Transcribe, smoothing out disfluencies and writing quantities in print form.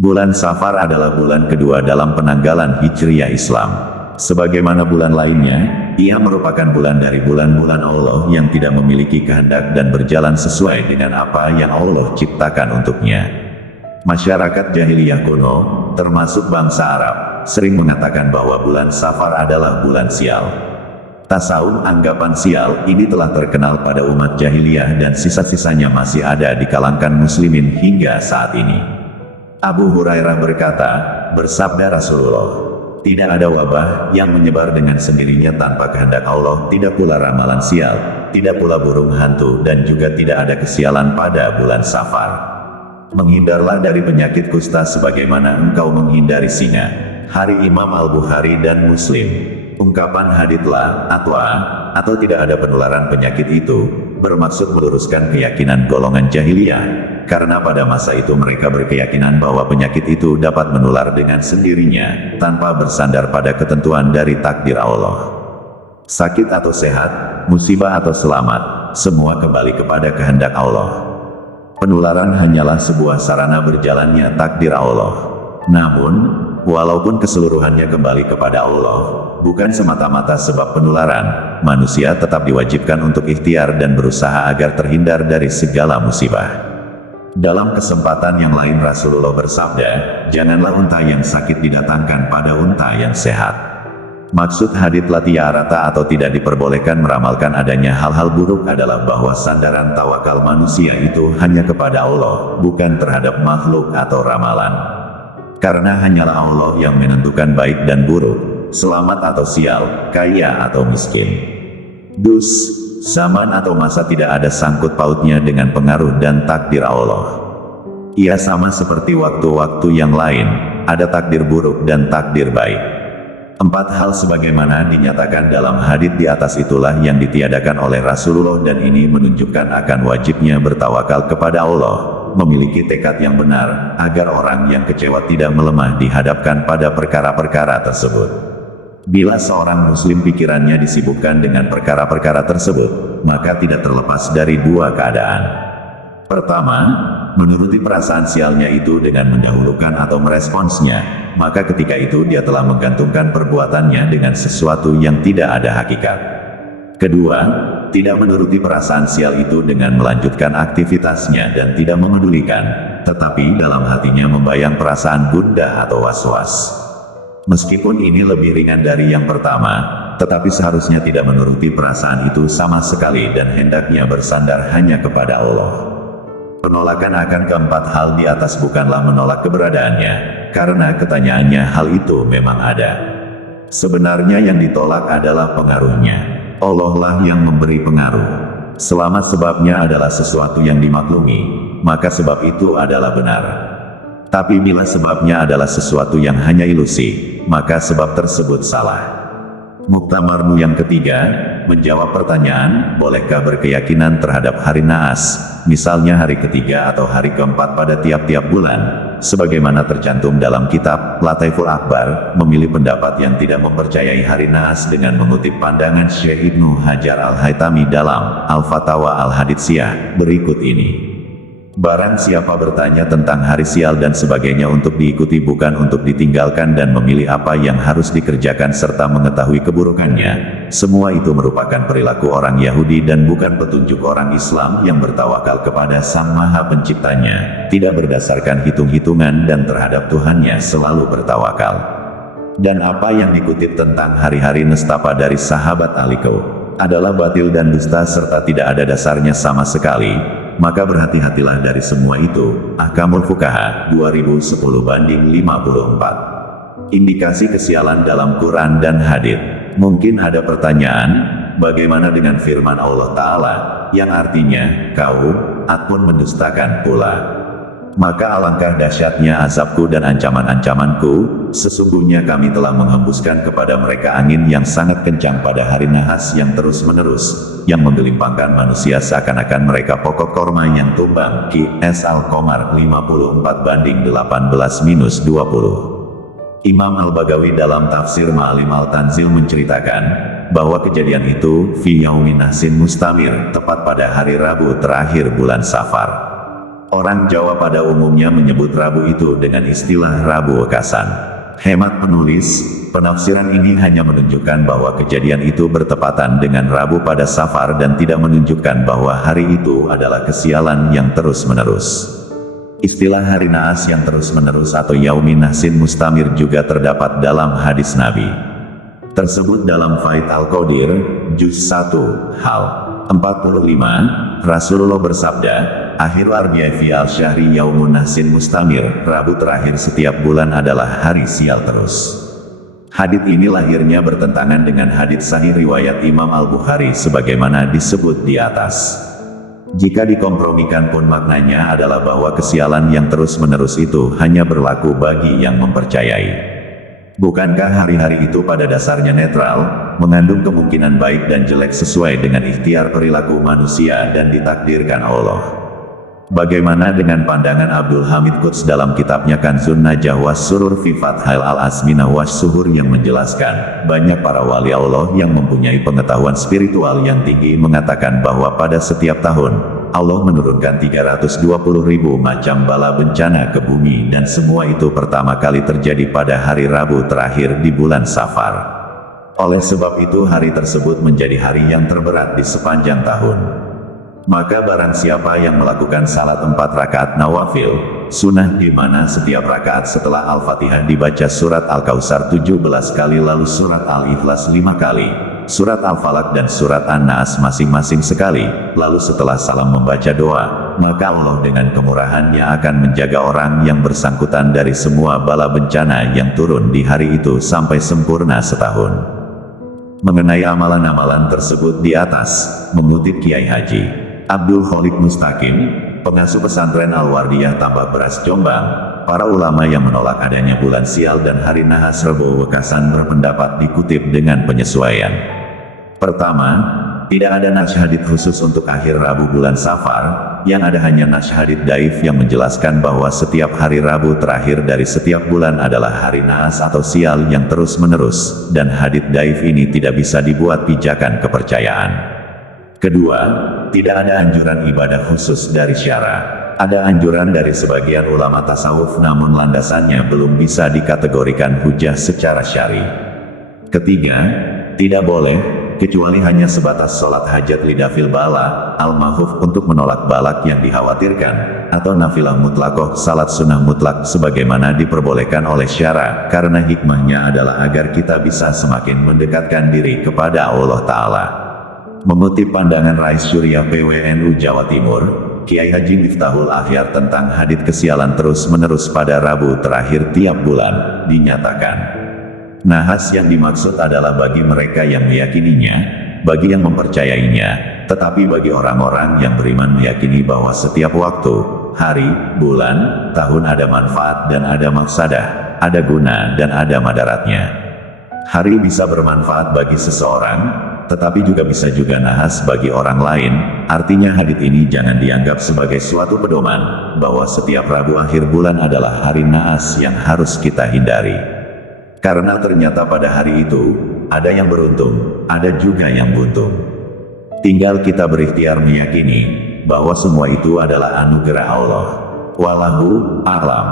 Bulan Safar adalah bulan kedua dalam penanggalan Hijriyah Islam. Sebagaimana bulan lainnya, ia merupakan bulan dari bulan-bulan Allah yang tidak memiliki kehendak dan berjalan sesuai dengan apa yang Allah ciptakan untuknya. Masyarakat jahiliyah kuno, termasuk bangsa Arab, sering mengatakan bahwa bulan Safar adalah bulan sial. Tasawuf anggapan sial ini telah terkenal pada umat jahiliyah dan sisa-sisanya masih ada di kalangan muslimin hingga saat ini. Abu Hurairah berkata, bersabda Rasulullah, tidak ada wabah yang menyebar dengan sendirinya tanpa kehendak Allah, tidak pula ramalan sial, tidak pula burung hantu, dan juga tidak ada kesialan pada bulan Safar. Menghindarlah dari penyakit kusta sebagaimana engkau menghindari singa. Hari Imam Al-Bukhari dan Muslim. Ungkapan haditlah, atau tidak ada penularan penyakit itu, bermaksud meluruskan keyakinan golongan jahiliyah, karena pada masa itu mereka berkeyakinan bahwa penyakit itu dapat menular dengan sendirinya, tanpa bersandar pada ketentuan dari takdir Allah. Sakit atau sehat, musibah atau selamat, semua kembali kepada kehendak Allah. Penularan hanyalah sebuah sarana berjalannya takdir Allah. Namun, walaupun keseluruhannya kembali kepada Allah, bukan semata-mata sebab penularan, manusia tetap diwajibkan untuk ikhtiar dan berusaha agar terhindar dari segala musibah. Dalam kesempatan yang lain Rasulullah bersabda, janganlah unta yang sakit didatangkan pada unta yang sehat. Maksud hadits la tiarata atau tidak diperbolehkan meramalkan adanya hal-hal buruk adalah bahwa sandaran tawakal manusia itu hanya kepada Allah, bukan terhadap makhluk atau ramalan. Karena hanyalah Allah yang menentukan baik dan buruk, selamat atau sial, kaya atau miskin. Zaman atau masa tidak ada sangkut pautnya dengan pengaruh dan takdir Allah. Ia sama seperti waktu-waktu yang lain, ada takdir buruk dan takdir baik. 4 hal sebagaimana dinyatakan dalam hadits di atas itulah yang ditiadakan oleh Rasulullah dan ini menunjukkan akan wajibnya bertawakal kepada Allah, memiliki tekad yang benar, agar orang yang kecewa tidak melemah dihadapkan pada perkara-perkara tersebut. Bila seorang muslim pikirannya disibukkan dengan perkara-perkara tersebut, maka tidak terlepas dari 2 keadaan. Pertama, menuruti perasaan sialnya itu dengan mendahulukan atau meresponsnya, maka ketika itu dia telah menggantungkan perbuatannya dengan sesuatu yang tidak ada hakikat. Kedua, tidak menuruti perasaan sial itu dengan melanjutkan aktivitasnya dan tidak memedulikan, tetapi dalam hatinya membayang perasaan gundah atau was-was. Meskipun ini lebih ringan dari yang pertama, tetapi seharusnya tidak menuruti perasaan itu sama sekali dan hendaknya bersandar hanya kepada Allah. Penolakan akan keempat hal di atas bukanlah menolak keberadaannya, karena ketanyaannya hal itu memang ada. Sebenarnya yang ditolak adalah pengaruhnya. Allah lah yang memberi pengaruh. Selama sebabnya adalah sesuatu yang dimaklumi, maka sebab itu adalah benar. Tapi bila sebabnya adalah sesuatu yang hanya ilusi, maka sebab tersebut salah. Muktamarmu yang ketiga, menjawab pertanyaan, bolehkah berkeyakinan terhadap hari naas, misalnya hari ketiga atau hari keempat pada tiap-tiap bulan, sebagaimana tercantum dalam kitab Lataiful Akbar, memilih pendapat yang tidak mempercayai hari naas dengan mengutip pandangan Syekh Ibnu Hajar Al-Haytami dalam Al-Fatawa Al-Haditsiyah berikut ini. Barang siapa bertanya tentang hari sial dan sebagainya untuk diikuti bukan untuk ditinggalkan dan memilih apa yang harus dikerjakan serta mengetahui keburukannya, semua itu merupakan perilaku orang Yahudi dan bukan petunjuk orang Islam yang bertawakal kepada Sang Maha Penciptanya, tidak berdasarkan hitung-hitungan dan terhadap Tuhannya selalu bertawakal. Dan apa yang dikutip tentang hari-hari nestapa dari sahabat Aliko adalah batil dan dusta serta tidak ada dasarnya sama sekali. Maka berhati-hatilah dari semua itu. Ahkamul Fuqaha 2010/54. Indikasi kesialan dalam Quran dan hadits. Mungkin ada pertanyaan, bagaimana dengan firman Allah Ta'ala, yang artinya, kaum, pun mendustakan pula. Maka alangkah dahsyatnya azabku dan ancaman-ancamanku, sesungguhnya kami telah menghembuskan kepada mereka angin yang sangat kencang pada hari nahas yang terus-menerus, yang menggelimpangkan manusia seakan-akan mereka pokok korma yang tumbang. Qs Al-Qamar 54-18-20. Imam Al-Bagawi dalam tafsir Ma'alim Al-Tanzil menceritakan, bahwa kejadian itu, fi yaumin nahsin mustamir, tepat pada hari Rabu terakhir bulan Safar. Orang Jawa pada umumnya menyebut Rabu itu dengan istilah Rabu Wekasan. Hemat penulis, penafsiran ini hanya menunjukkan bahwa kejadian itu bertepatan dengan Rabu pada Safar dan tidak menunjukkan bahwa hari itu adalah kesialan yang terus-menerus. Istilah hari naas yang terus-menerus atau Yaumin Nahsin Mustamir juga terdapat dalam hadis Nabi. Tersebut dalam Faid Al-Qadir, Juz 1, Hal 45, Rasulullah bersabda, Akhiru Arbi'a fi al-syahri Yaumun Nahsin Mustamir, Rabu terakhir setiap bulan adalah hari sial terus. Hadits ini lahirnya bertentangan dengan hadits sahih riwayat Imam Al-Bukhari sebagaimana disebut di atas. Jika dikompromikan pun maknanya adalah bahwa kesialan yang terus-menerus itu hanya berlaku bagi yang mempercayai. Bukankah hari-hari itu pada dasarnya netral, mengandung kemungkinan baik dan jelek sesuai dengan ikhtiar perilaku manusia dan ditakdirkan Allah? Bagaimana dengan pandangan Abdul Hamid Quds dalam kitabnya Kanzun Najah was Surur fi Fathil al-Azminah was Suhur yang menjelaskan, banyak para wali Allah yang mempunyai pengetahuan spiritual yang tinggi mengatakan bahwa pada setiap tahun, Allah menurunkan 320.000 macam bala bencana ke bumi dan semua itu pertama kali terjadi pada hari Rabu terakhir di bulan Safar. Oleh sebab itu hari tersebut menjadi hari yang terberat di sepanjang tahun. Maka barang siapa yang melakukan salat 4 rakaat nawafil, sunnah di mana setiap rakaat setelah Al-Fatihah dibaca surat Al-Kautsar 17 kali lalu surat Al-Ikhlas 5 kali, surat Al-Falaq dan surat An-Nas masing-masing sekali, lalu setelah salam membaca doa, maka Allah dengan kemurahannya akan menjaga orang yang bersangkutan dari semua bala bencana yang turun di hari itu sampai sempurna setahun. Mengenai amalan-amalan tersebut di atas, mengutip Kiai Haji Abdul Kholiq Mustaqim, pengasuh pesantren Al-Wardiyah Tambak Beras Jombang, para ulama yang menolak adanya bulan sial dan hari nahas Rabu Wekasan berpendapat dikutip dengan penyesuaian. Pertama, tidak ada nas hadits khusus untuk akhir Rabu bulan Safar, yang ada hanya nas hadits daif yang menjelaskan bahwa setiap hari Rabu terakhir dari setiap bulan adalah hari nahas atau sial yang terus-menerus, dan hadits daif ini tidak bisa dibuat pijakan kepercayaan. Kedua, tidak ada anjuran ibadah khusus dari syara. Ada anjuran dari sebagian ulama tasawuf namun landasannya belum bisa dikategorikan hujah secara syar'i. Ketiga, tidak boleh, kecuali hanya sebatas sholat hajat lidafil bala, al-mahfuf untuk menolak balak yang dikhawatirkan, atau nafilah mutlakoh salat sunnah mutlak sebagaimana diperbolehkan oleh syara, karena hikmahnya adalah agar kita bisa semakin mendekatkan diri kepada Allah Ta'ala. Mengutip pandangan Rais Syuriah PWNU Jawa Timur, Kiai Haji Miftahul Akhyar tentang hadits kesialan terus-menerus pada Rabu terakhir tiap bulan, dinyatakan, nahas yang dimaksud adalah bagi mereka yang meyakininya, bagi yang mempercayainya, tetapi bagi orang-orang yang beriman meyakini bahwa setiap waktu, hari, bulan, tahun ada manfaat dan ada mafsadah, ada guna dan ada madaratnya. Hari bisa bermanfaat bagi seseorang, tetapi juga bisa juga nahas bagi orang lain. Artinya hadits ini jangan dianggap sebagai suatu pedoman, bahwa setiap Rabu akhir bulan adalah hari naas yang harus kita hindari. Karena ternyata pada hari itu, ada yang beruntung, ada juga yang buntung. Tinggal kita berikhtiar meyakini, bahwa semua itu adalah anugerah Allah. Wallahu a'lam.